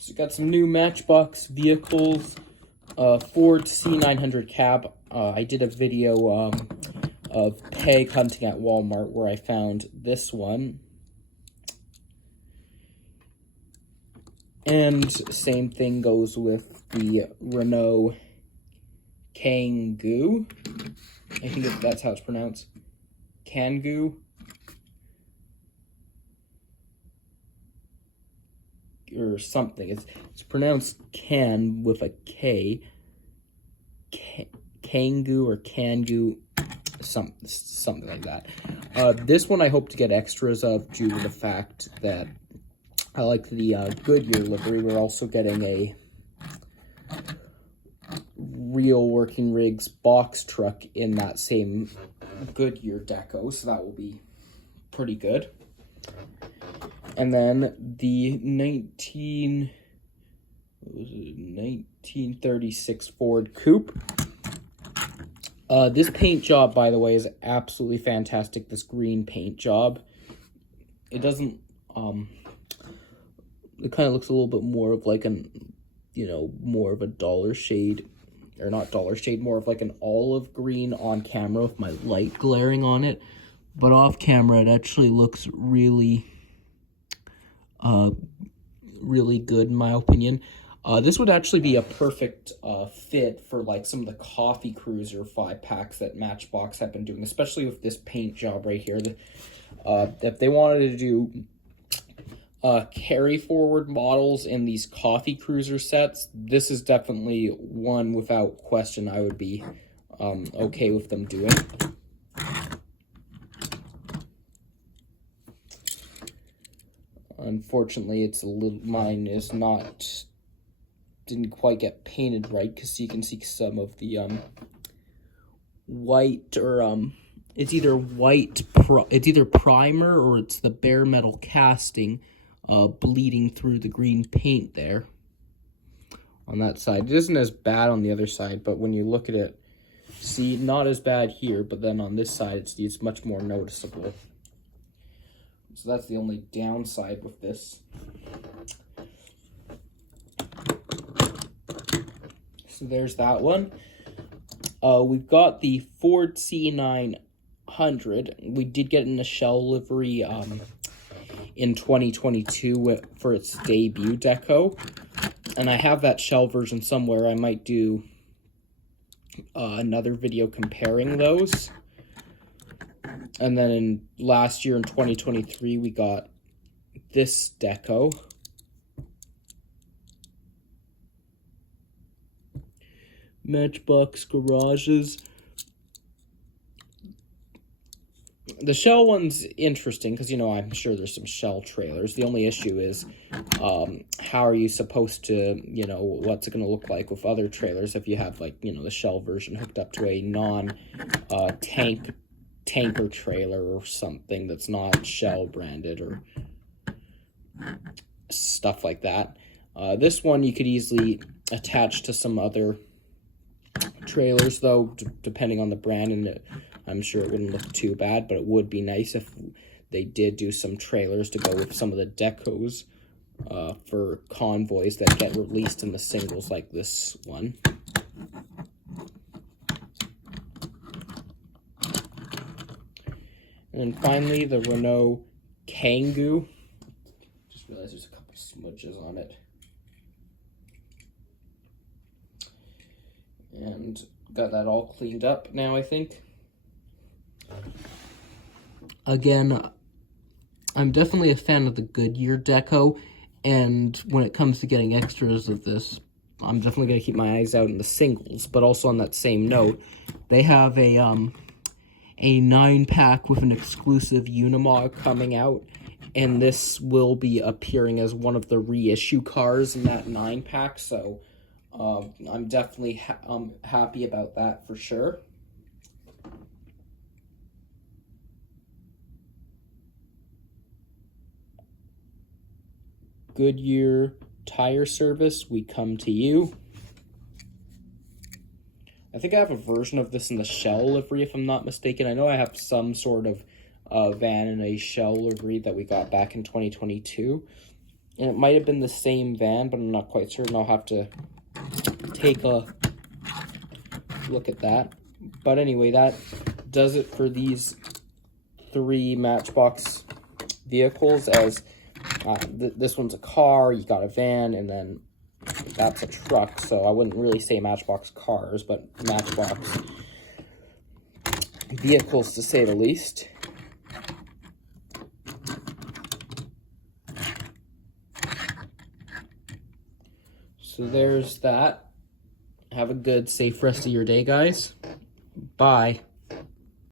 So got some new Matchbox vehicles. Ford C900 cab. I did a video of peg hunting at Walmart where I found this one. And same thing goes with the Renault Kangoo. I think that's how it's pronounced. Kangoo. Or something. It's pronounced can with a K. Kangoo or Kangoo. Something like that. This one I hope to get extras of due to the fact that I like the Goodyear livery. We're also getting a real working rigs box truck in that same Goodyear deco, so that will be pretty good. And then the 1936 Ford Coupe. This paint job, by the way, is absolutely fantastic. This green paint job. It doesn't, it kind of looks a little bit more of like more of a dollar shade, or not dollar shade, more of like an olive green on camera with my light glaring on it. But off camera, it actually looks really good in my opinion. This would actually be a perfect fit for like some of the coffee cruiser 5-packs that Matchbox have been doing, especially with this paint job right here. If they wanted to do carry forward models in these coffee cruiser sets, this is definitely one without question I would be okay with them doing. Unfortunately, it's a little, mine is not, didn't quite get painted right, because you can see some of the white, or it's either it's either primer or it's the bare metal casting bleeding through the green paint there on that side. It isn't as bad on the other side, but when you look at it, see, not as bad here, but then on this side it's much more noticeable. So that's the only downside with this. So there's that one. We've got the Ford C900. We did get in a shell livery in 2022 for its debut deco. And I have that shell version somewhere. I might do another video comparing those. And then in last year in 2023, we got this deco. Matchbox garages. The shell one's interesting because, I'm sure there's some shell trailers. The only issue is how are you supposed to, what's it going to look like with other trailers if you have, like, the shell version hooked up to a tanker trailer or something that's not shell branded or stuff like that. This one you could easily attach to some other trailers, though, depending on the brand, and I'm sure it wouldn't look too bad, but it would be nice if they did do some trailers to go with some of the decos for convoys that get released in the singles like this one. And then finally, the Renault Kangoo. Just realized there's a couple smudges on it. And got that all cleaned up now, I think. Again, I'm definitely a fan of the Goodyear deco, and when it comes to getting extras of this, I'm definitely going to keep my eyes out in the singles. But also on that same note, they have a 9-pack with an exclusive Unimog coming out, and this will be appearing as one of the reissue cars in that 9-pack, so I'm definitely happy about that for sure. Goodyear Tire Service, we come to you. I think I have a version of this in the shell livery, if I'm not mistaken. I know I have some sort of van in a shell livery that we got back in 2022. And it might have been the same van, but I'm not quite certain. I'll have to take a look at that. But anyway, that does it for these 3 Matchbox vehicles. As this one's a car, you got a van, and then that's a truck. So I wouldn't really say Matchbox cars, but Matchbox vehicles to say the least. So there's that. Have a good, safe rest of your day, guys. Bye.